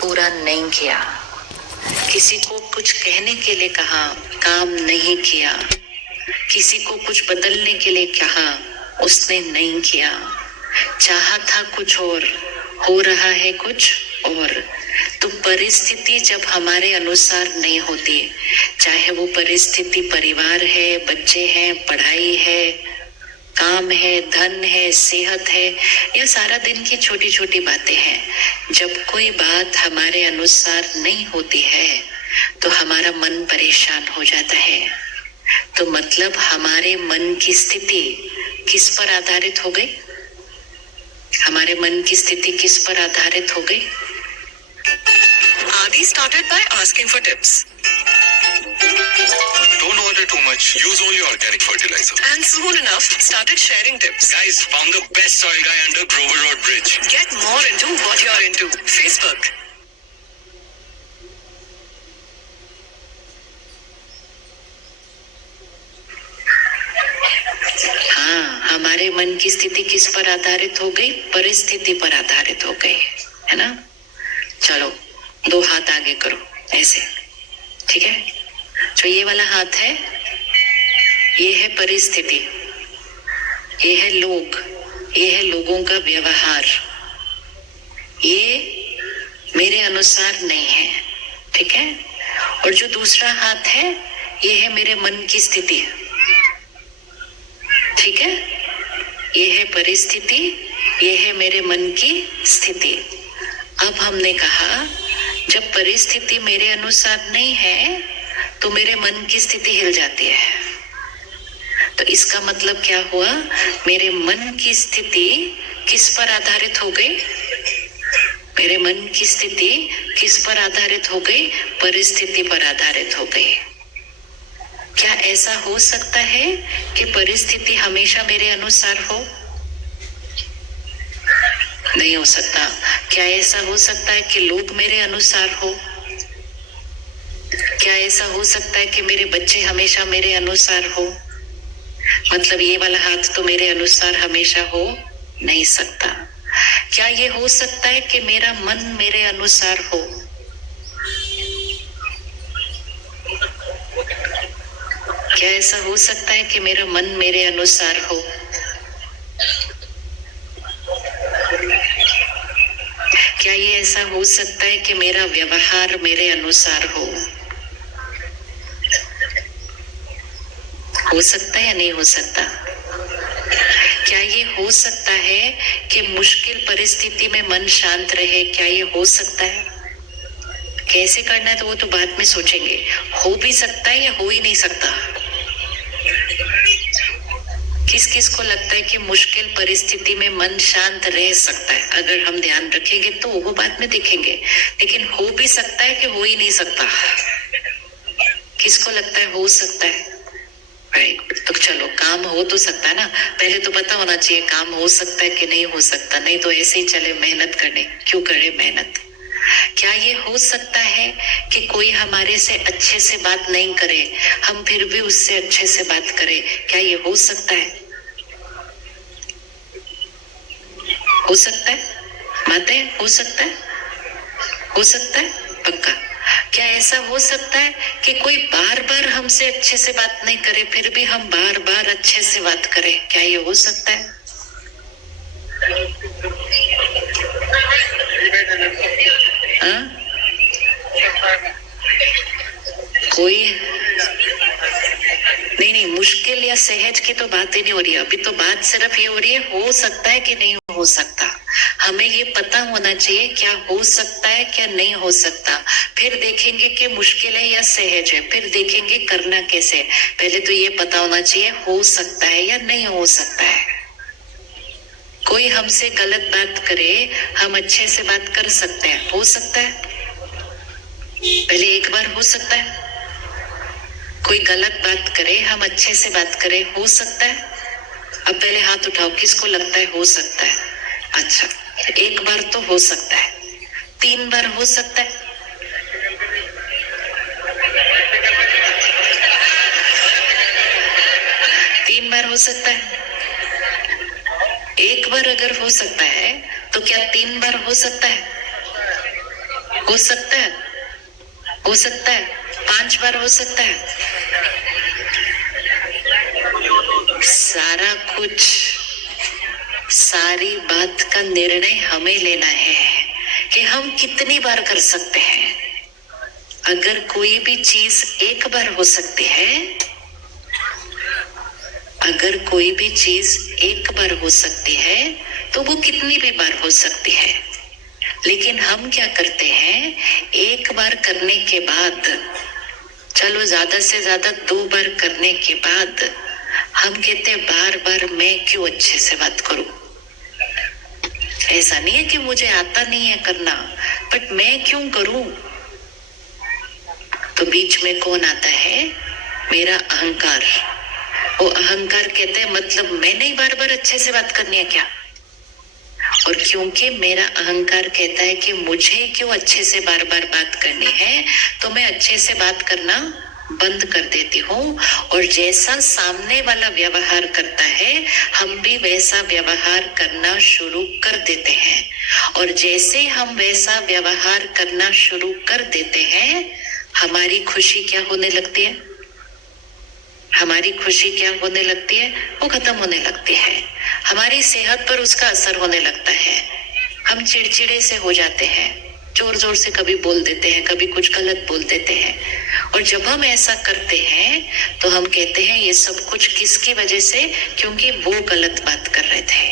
पूरा नहीं किया, किसी को कुछ कहने के लिए कहा, काम नहीं किया, किसी को कुछ बदलने के लिए कहा, उसने नहीं किया, चाहा था कुछ और, हो रहा है कुछ और। तो परिस्थिति जब हमारे अनुसार नहीं होती, चाहे वो परिस्थिति परिवार है, बच्चे हैं, पढ़ाई है, काम है, धन है, सेहत है, या सारा दिन की छोटी छोटी बातें हैं, जब कोई बात हमारे अनुसार नहीं होती है तो हमारा मन परेशान हो जाता है। तो मतलब हमारे मन की स्थिति किस पर आधारित हो गई? हमारे मन की स्थिति किस पर आधारित हो गई? Adi started by asking for tips. Don't water too much. Use only organic fertilizer. And soon enough, started sharing tips. Guys, found the best soil guy under Grover Road Bridge. Get more into what you're into. Facebook. हाँ, हमारे मन की स्थिति किस पर आधारित हो गई? परिस्थिति पर आधारित हो गई, है ना? चलो, दो हाथ आगे करो ऐसे, ठीक है? जो ये वाला हाथ है, ये है परिस्थिति, ये है लोग, ये है लोगों का व्यवहार, ये मेरे अनुसार नहीं है, ठीक है? और जो दूसरा हाथ है, ये है मेरे मन की स्थिति, ठीक है? ये है परिस्थिति, ये है मेरे मन की स्थिति। अब हमने कहा जब परिस्थिति मेरे अनुसार नहीं है तो मेरे मन की स्थिति हिल जाती है। तो इसका मतलब क्या हुआ? मेरे मन की स्थिति किस पर आधारित हो गई? मेरे मन की स्थिति किस पर आधारित हो गई? परिस्थिति पर आधारित हो गई। क्या ऐसा हो सकता है कि परिस्थिति हमेशा मेरे अनुसार हो? नहीं हो सकता। क्या ऐसा हो सकता है कि लोग मेरे अनुसार हो? क्या ऐसा हो सकता है कि मेरे बच्चे हमेशा मेरे अनुसार हो? मतलब ये वाला हाथ तो मेरे अनुसार हमेशा हो नहीं सकता। क्या ये हो सकता है कि मेरा मन मेरे अनुसार हो? क्या ऐसा हो सकता है कि मेरा मन मेरे अनुसार हो? क्या ये ऐसा हो सकता है कि मेरा व्यवहार मेरे अनुसार हो? हो सकता है या नहीं हो सकता? क्या ये हो सकता है कि मुश्किल परिस्थिति में मन शांत रहे? क्या ये हो सकता है? कैसे करना है तो वो तो बाद में सोचेंगे। हो भी सकता है या हो ही नहीं सकता? किस किस को लगता है कि मुश्किल परिस्थिति में मन शांत रह सकता है? अगर हम ध्यान रखेंगे तो वो बाद में देखेंगे, लेकिन हो भी सकता है कि हो ही नहीं सकता? किसको लगता है हो सकता है? राइट। तो चलो, काम हो तो सकता है ना, पहले तो पता होना चाहिए काम हो सकता है कि नहीं हो सकता, नहीं तो ऐसे ही चले मेहनत करने, क्यों करे मेहनत? क्या ये हो सकता है कि कोई हमारे से अच्छे से बात नहीं करे, हम फिर भी उससे अच्छे से बात करें? क्या ये हो सकता है? हो सकता है? माते हो सकता है? हो सकता है पक्का? क्या ऐसा हो सकता है कि कोई बार बार हमसे अच्छे से बात नहीं करे, फिर भी हम बार बार अच्छे से बात करें? क्या ये हो सकता है? हाँ? कोई नहीं, मुश्किल या सहज की तो बात ही नहीं हो रही है। अभी तो बात सिर्फ ये हो रही है हो सकता है कि नहीं हो सकता। हमें ये पता होना चाहिए क्या हो सकता है क्या नहीं हो सकता, फिर देखेंगे कि मुश्किल है या सहज है, फिर देखेंगे करना कैसे। पहले तो ये पता होना चाहिए हो सकता है या नहीं हो सकता है। कोई हमसे गलत बात करे, हम अच्छे से बात कर सकते हैं, हो सकता है? पहले एक बार हो सकता है। कोई गलत बात करे, हम अच्छे से बात करें, हो सकता है? अब पहले हाथ उठाओ, किसको लगता है हो सकता है? अच्छा, एक बार तो हो सकता है, 3 बार हो सकता है? तीन बार हो सकता है? एक बार अगर हो सकता है तो क्या 3 बार हो सकता है? हो सकता है, हो सकता है 5 बार हो सकता है। सारा कुछ, सारी बात का निर्णय हमें लेना है कि हम कितनी बार कर सकते हैं। अगर कोई भी चीज एक बार हो सकती है, अगर कोई भी चीज एक बार हो सकती है तो वो कितनी भी बार हो सकती है। लेकिन हम क्या करते हैं, एक बार करने के बाद, चलो ज्यादा से ज्यादा 2 बार करने के बाद हम कहते हैं बार बार मैं क्यों अच्छे से बात करूं। ऐसा नहीं है कि मुझे आता नहीं है करना, बट मैं क्यों करूं। तो बीच में कौन आता है, मेरा अहंकार। वो अहंकार कहते हैं मतलब मैंने ही बार बार अच्छे से बात करनी है क्या। और क्योंकि मेरा अहंकार कहता है कि मुझे क्यों अच्छे से बार बार बात करनी है, तो मैं अच्छे से बात करना बंद कर देती हूँ। और जैसा सामने वाला व्यवहार करता है, हम भी वैसा व्यवहार करना शुरू कर देते हैं। और जैसे हम वैसा व्यवहार करना शुरू कर देते हैं, हमारी खुशी क्या होने लगती है, हमारी खुशी क्या होने लगती है, वो खत्म होने लगती है। हमारी सेहत पर उसका असर होने लगता है। हम चिड़चिड़े से हो जाते हैं, जोर जोर से कभी बोल देते हैं, कभी कुछ गलत बोल देते हैं। और जब हम ऐसा करते हैं तो हम कहते हैं ये सब कुछ किसकी वजह से, क्योंकि वो गलत बात कर रहे थे।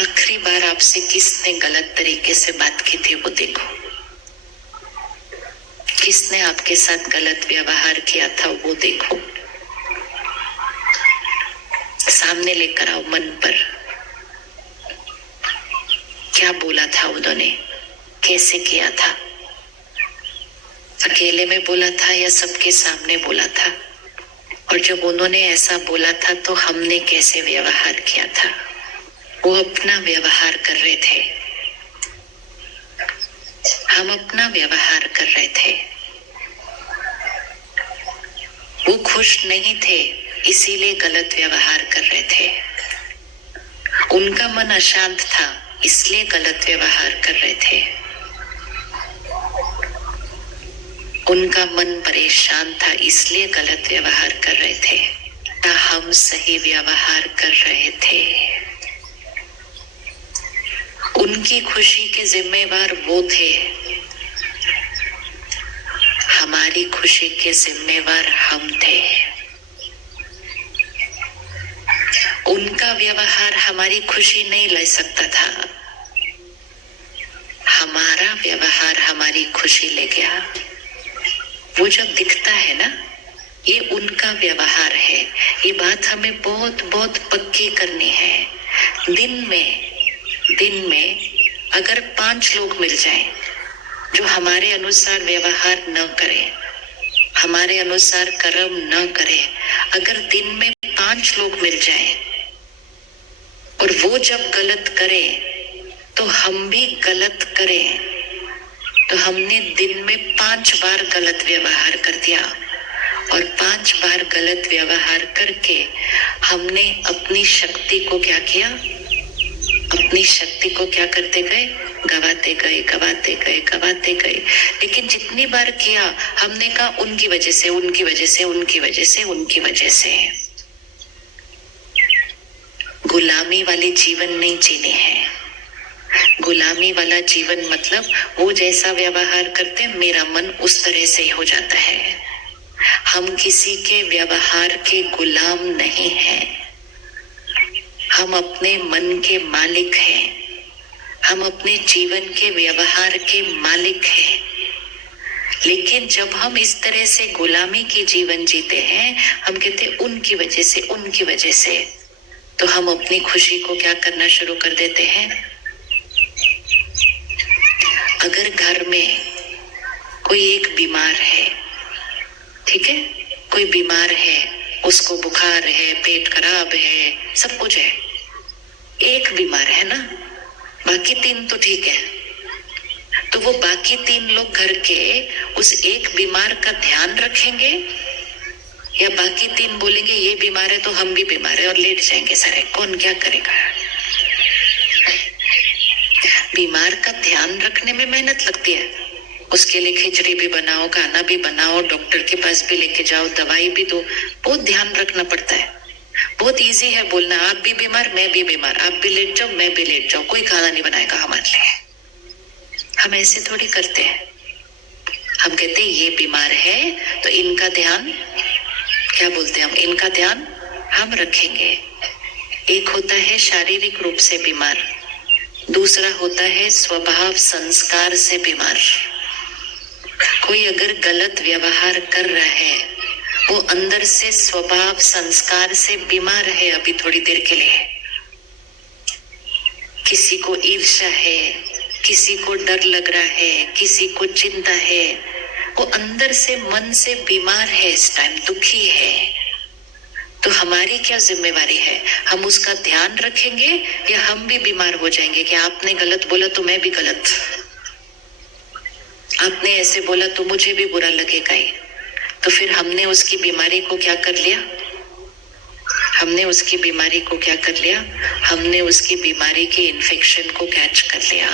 आखिरी बार आपसे किसने गलत तरीके से बात की थी वो देखो, किसने आपके साथ गलत व्यवहार किया था वो देखो। सामने लेकर आओ मन पर, क्या बोला था उन्होंने, कैसे किया था, अकेले में बोला था या सबके सामने बोला था। और जब उन्होंने ऐसा बोला था तो हमने कैसे व्यवहार किया था। वो अपना व्यवहार कर रहे थे, हम अपना व्यवहार कर रहे थे। वो खुश नहीं थे इसीलिए गलत व्यवहार कर रहे थे। उनका मन अशांत था इसलिए गलत व्यवहार कर रहे थे। उनका मन परेशान था इसलिए गलत व्यवहार कर रहे थे। हम सही व्यवहार कर रहे थे। उनकी खुशी के जिम्मेवार वो थे, हमारी खुशी के जिम्मेवार हम थे। उनका व्यवहार हमारी खुशी नहीं ला सकता था, हमारा व्यवहार हमारी खुशी ले गया। वो जब दिखता है ना, ये उनका व्यवहार है। ये बात हमें बहुत बहुत पक्की करनी है। दिन में अगर 5 लोग मिल जाएं जो हमारे अनुसार व्यवहार न करें, हमारे अनुसार कर्म न करें, अगर दिन में 5 लोग मिल जाएं और वो जब गलत करें तो हम भी गलत करें, तो हमने दिन में 5 बार गलत व्यवहार कर दिया। और 5 बार गलत व्यवहार करके हमने अपनी शक्ति को क्या किया, अपनी शक्ति को क्या करते गए, गवाते गए, गवाते गए, गवाते गए। लेकिन जितनी बार किया हमने कहा उनकी वजह से, उनकी वजह से, उनकी वजह से, उनकी वजह से। गुलामी वाले जीवन नहीं जीने हैं। गुलामी वाला जीवन मतलब वो जैसा व्यवहार करते मेरा मन उस तरह से हो जाता है। हम किसी के व्यवहार के गुलाम नहीं हैं, हम अपने मन के मालिक हैं, हम अपने जीवन के व्यवहार के मालिक हैं। लेकिन जब हम इस तरह से गुलामी की जीवन जीते हैं, हम कहते हैं उनकी वजह से, उनकी वजह से, तो हम अपनी खुशी को क्या करना शुरू कर देते हैं। अगर घर में कोई एक बीमार है, ठीक है, कोई बीमार है, उसको बुखार है, पेट खराब है, सब कुछ है, एक बीमार है ना, बाकी 3 तो ठीक है, तो वो बाकी 3 लोग घर के उस एक बीमार का ध्यान रखेंगे या बाकी 3 बोलेंगे ये बीमार है तो हम भी बीमार है और लेट जाएंगे सारे, कौन क्या करेगा। बीमार का ध्यान रखने में मेहनत लगती है। उसके लिए खिचड़ी भी बनाओ, खाना भी बनाओ, डॉक्टर के पास भी लेके जाओ, दवाई भी दो, बहुत ध्यान रखना पड़ता है। बहुत इजी है बोलना, आप भी बीमार मैं भी बीमार, आप भी लेट जाओ मैं भी लेट जाओ, कोई खाना नहीं बनाएगा हमारे लिए। हम ऐसे थोड़ी करते हैं। हम कहते हैं ये बीमार है तो इनका ध्यान, क्या बोलते हैं हम, इनका ध्यान हम रखेंगे। एक होता है शारीरिक रूप से बीमार, दूसरा होता है स्वभाव संस्कार से बीमार। कोई अगर गलत व्यवहार कर रहा है, वो अंदर से स्वभाव संस्कार से बीमार है अभी थोड़ी देर के लिए। किसी को ईर्ष्या है, किसी को डर लग रहा है, किसी को चिंता है, वो अंदर से मन से बीमार है, इस टाइम दुखी है। तो हमारी क्या जिम्मेवारी है, हम उसका ध्यान रखेंगे या हम भी बीमार हो जाएंगे कि आपने गलत बोला तो मैं भी गलत, आपने ऐसे बोला तो मुझे भी बुरा लगेगा ही। तो फिर हमने उसकी बीमारी को क्या कर लिया, हमने उसकी बीमारी को क्या कर लिया, हमने उसकी बीमारी के इन्फेक्शन को कैच कर लिया।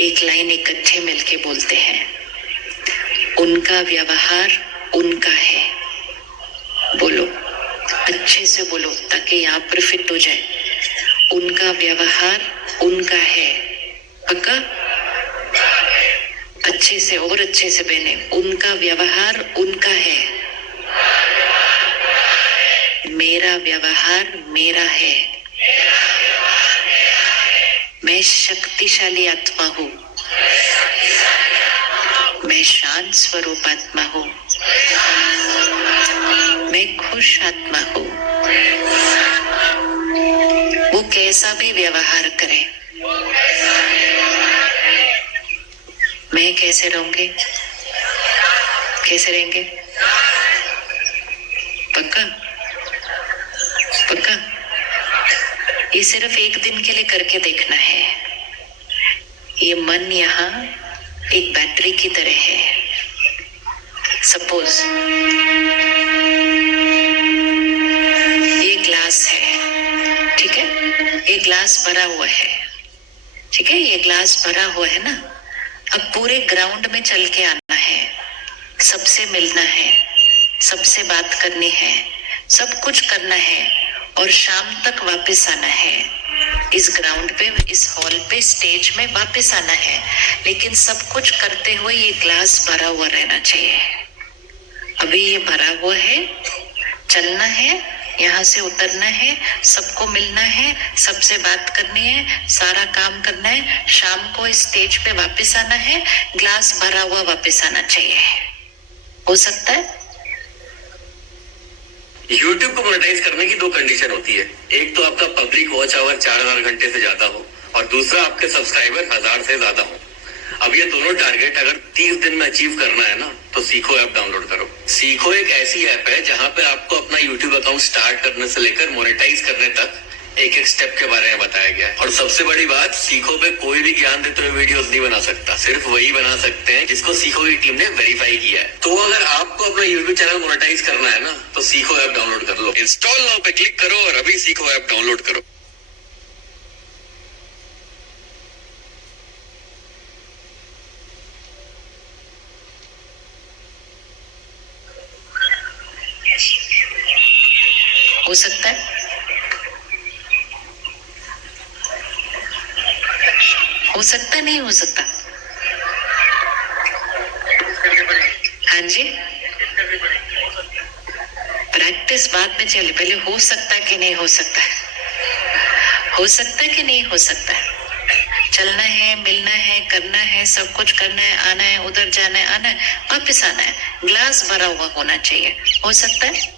एक लाइन इकट्ठे मिलके बोलते हैं, उनका व्यवहार उनका है। बोलो, अच्छे से बोलो ताकि यहाँ पर फिट हो जाए। उनका व्यवहार उनका है, पक्का? अच्छे से और अच्छे से बहने, उनका व्यवहार उनका है, मेरा व्यवहार मेरा है। मैं शक्तिशाली आत्मा हूँ, मैं शांत स्वरूप आत्मा हूँ, मैं खुश आत्मा हूँ। वो कैसा भी व्यवहार करे, मैं कैसे रहूंगी, कैसे रहेंगे? पक्का पक्का? ये सिर्फ एक दिन के लिए करके देखना है। ये मन यहाँ एक बैटरी की तरह है। सपोज ये ग्लास है, ठीक है, ये ग्लास भरा हुआ है, ठीक है, ये ग्लास भरा हुआ है ना। अब पूरे ग्राउंड में चल के आना है, सबसे मिलना है, सबसे बात करनी है, सब कुछ करना है और शाम तक वापस आना है। इस ग्राउंड पे, इस हॉल पे, स्टेज में वापस आना है। लेकिन सब कुछ करते हुए ये ग्लास भरा हुआ रहना चाहिए। अभी ये भरा हुआ है, चलना है, यहाँ से उतरना है, सबको मिलना है, सबसे बात करनी है, सारा काम करना है, शाम को इस स्टेज पे वापस आना है, ग्लास भरा हुआ वापस आना चाहिए। हो सकता है? YouTube को मोनेटाइज करने की दो कंडीशन होती है। एक तो आपका पब्लिक वॉच आवर 4000 घंटे से ज्यादा हो और दूसरा आपके सब्सक्राइबर 1000 से ज्यादा हो। अब ये दोनों टारगेट अगर 30 दिन में अचीव करना है ना, तो सीखो ऐप डाउनलोड करो। सीखो एक ऐसी ऐप है जहां पे आपको अपना YouTube अकाउंट स्टार्ट करने से लेकर मोनेटाइज करने तक एक एक स्टेप के बारे में बताया गया है। और सबसे बड़ी बात, सीखो पे कोई भी ज्ञान देते हुए वीडियोस नहीं बना सकता, सिर्फ वही बना सकते हैं जिसको सीखो की टीम ने वेरीफाई किया है। तो अगर आपको अपना YouTube चैनल मोनेटाइज करना है ना, तो सीखो ऐप डाउनलोड कर लो। इंस्टॉल नाउ पे क्लिक करो और अभी सीखो ऐप डाउनलोड करो। हो सकता है? हो सकता, नहीं हो सकता? हाँ जी, प्रैक्टिस बाद में चले, पहले हो सकता कि नहीं हो सकता, हो सकता कि नहीं हो सकता। चलना है, मिलना है, करना है, सब कुछ करना है, आना है, उधर जाना है, आना है, वापस आना है, ग्लास भरा हुआ होना चाहिए। हो सकता है?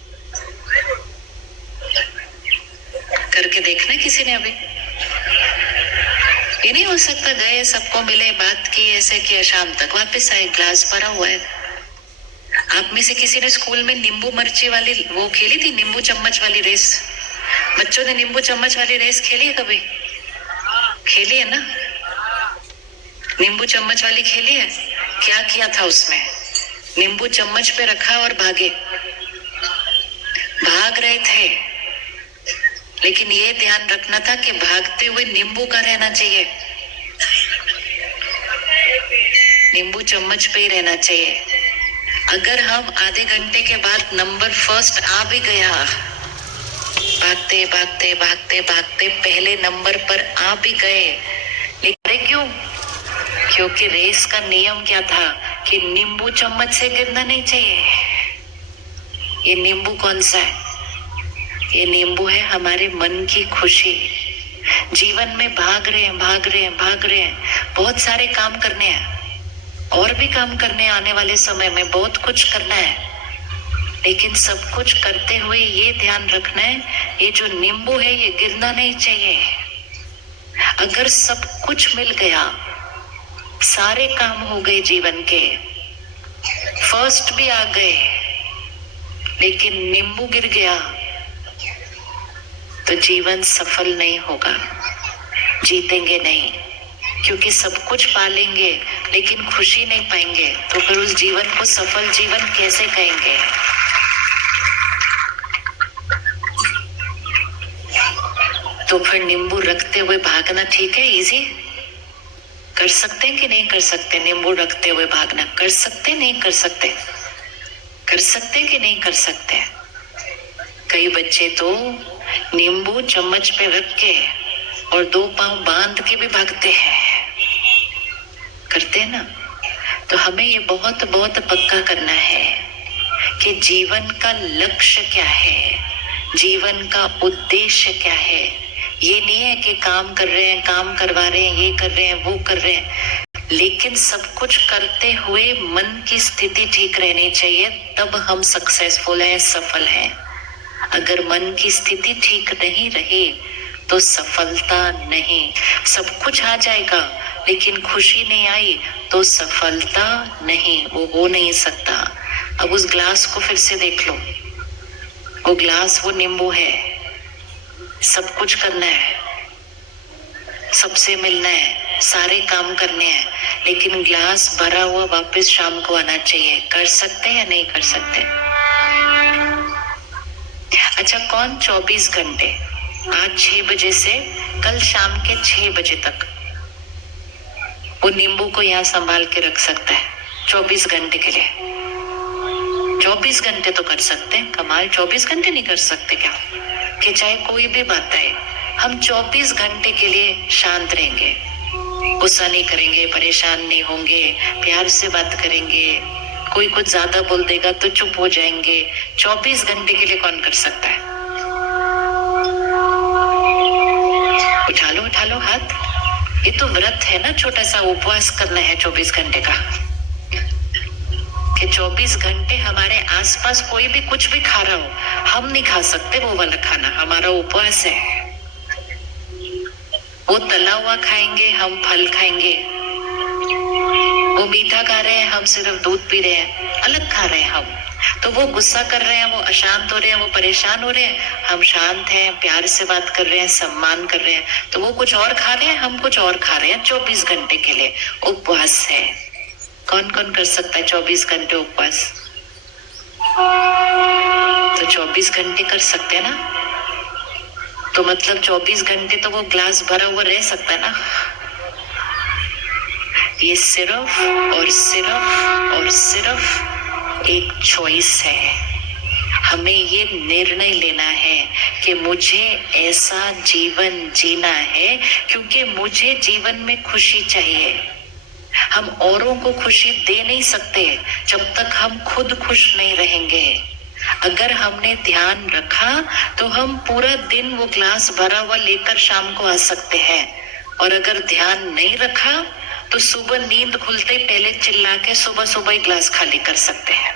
करके देखना किसी ने अभी? ये नहीं हो सकता, गए, सबको मिले, बात की, ऐसे किया, शाम तक वापस आए, ग्लास भरा हुआ है। आप में से किसी ने स्कूल में नींबू मिर्ची वाली वो खेली थी, नींबू चम्मच वाली रेस? बच्चों ने नींबू चम्मच वाली रेस खेली है कभी? खेली है ना? नींबू चम्मच वाली खेली है? क्या किया था उसमें? नींबू चम्मच पे रखा और भागे, भाग रहे थे, लेकिन ये ध्यान रखना था कि भागते हुए नींबू का रहना चाहिए, नींबू चम्मच पे ही रहना चाहिए। अगर हम आधे घंटे के बाद नंबर फर्स्ट आ भी गया, भागते भागते भागते भागते पहले नंबर पर आ भी गए, लेकिन क्यों? क्योंकि रेस का नियम क्या था कि नींबू चम्मच से गिरना नहीं चाहिए। ये नींबू कौन सा है? ये नींबू है हमारे मन की खुशी। जीवन में भाग रहे हैं, भाग रहे हैं, भाग रहे हैं, बहुत सारे काम करने हैं, और भी काम करने आने वाले समय में बहुत कुछ करना है, लेकिन सब कुछ करते हुए ये ध्यान रखना है, ये जो नींबू है ये गिरना नहीं चाहिए। अगर सब कुछ मिल गया, सारे काम हो गए जीवन के, फर्स्ट भी आ गए, लेकिन नींबू गिर गया तो जीवन सफल नहीं होगा, जीतेंगे नहीं। क्योंकि सब कुछ पालेंगे लेकिन खुशी नहीं पाएंगे, तो फिर उस जीवन को सफल जीवन कैसे कहेंगे? तो फिर नींबू रखते हुए भागना ठीक है? इजी कर सकते हैं कि नहीं कर सकते? नींबू रखते हुए भागना कर सकते, नहीं कर सकते? कर सकते कि नहीं कर सकते? कई बच्चे तो नींबू चम्मच पे रख के और 2 पांव बांध के भी भागते हैं, करते हैं ना। तो हमें ये बहुत बहुत पक्का करना है कि जीवन का लक्ष्य क्या है, जीवन का उद्देश्य क्या है। ये नहीं है कि काम कर रहे हैं, काम करवा रहे हैं, ये कर रहे हैं, वो कर रहे हैं, लेकिन सब कुछ करते हुए मन की स्थिति ठीक रहनी चाहिए, तब हम सक्सेसफुल हैं, सफल हैं। अगर मन की स्थिति ठीक नहीं रही तो सफलता नहीं। सब कुछ आ जाएगा लेकिन खुशी नहीं आई तो सफलता नहीं, वो हो नहीं सकता। अब उस ग्लास को फिर से देख लो, वो ग्लास, वो नींबू है, सब कुछ करना है, सबसे मिलना है, सारे काम करने हैं, लेकिन ग्लास भरा हुआ वापस शाम को आना चाहिए। कर सकते हैं या नहीं कर सकते? अच्छा, कौन 24 घंटे आज 6 बजे से कल शाम के 6 बजे तक वो नींबू को यहाँ संभाल के रख सकता है 24 घंटे के लिए? 24 घंटे तो कर सकते हैं। कमाल, 24 घंटे नहीं कर सकते क्या? कि चाहे कोई भी बात आए, हम 24 घंटे के लिए शांत रहेंगे, गुस्सा नहीं करेंगे, परेशान नहीं होंगे, प्यार से बात करेंगे, कोई कुछ ज्यादा बोल देगा तो चुप हो जाएंगे। 24 घंटे के लिए कौन कर सकता है? उठा लो हाथ। ये तो व्रत है ना, छोटा सा उपवास करना है 24 घंटे का, कि 24 घंटे हमारे आसपास कोई भी कुछ भी खा रहा हो, हम नहीं खा सकते वो वाला खाना, हमारा उपवास है। वो तला हुआ खाएंगे, हम फल खाएंगे। वो मीठा खा रहे हैं, हम सिर्फ दूध पी रहे हैं, अलग खा रहे हैं हम। तो वो गुस्सा कर रहे हैं, वो अशांत हो रहे हैं, वो परेशान हो रहे हैं, हम शांत हैं, प्यार से बात कर रहे हैं, सम्मान कर रहे हैं। तो वो कुछ और खा रहे हैं, हम कुछ और खा रहे हैं। 24 घंटे के लिए उपवास है। कौन कौन कर सकता है 24 घंटे उपवास? तो 24 घंटे कर सकते हैं ना, तो मतलब 24 घंटे तो वो ग्लास भरा हुआ रह सकता है ना। ये सिर्फ और सिर्फ और सिर्फ एक चॉइस है। हमें ये निर्णय लेना है कि मुझे ऐसा जीवन जीना है क्योंकि मुझे जीवन में खुशी चाहिए। हम औरों को खुशी दे नहीं सकते जब तक हम खुद खुश नहीं रहेंगे। अगर हमने ध्यान रखा तो हम पूरा दिन वो ग्लास भरा हुआ लेकर शाम को आ सकते हैं, और अगर ध्यान नहीं रखा तो सुबह नींद खुलते ही पहले चिल्ला के सुबह सुबह ही ग्लास खाली कर सकते हैं।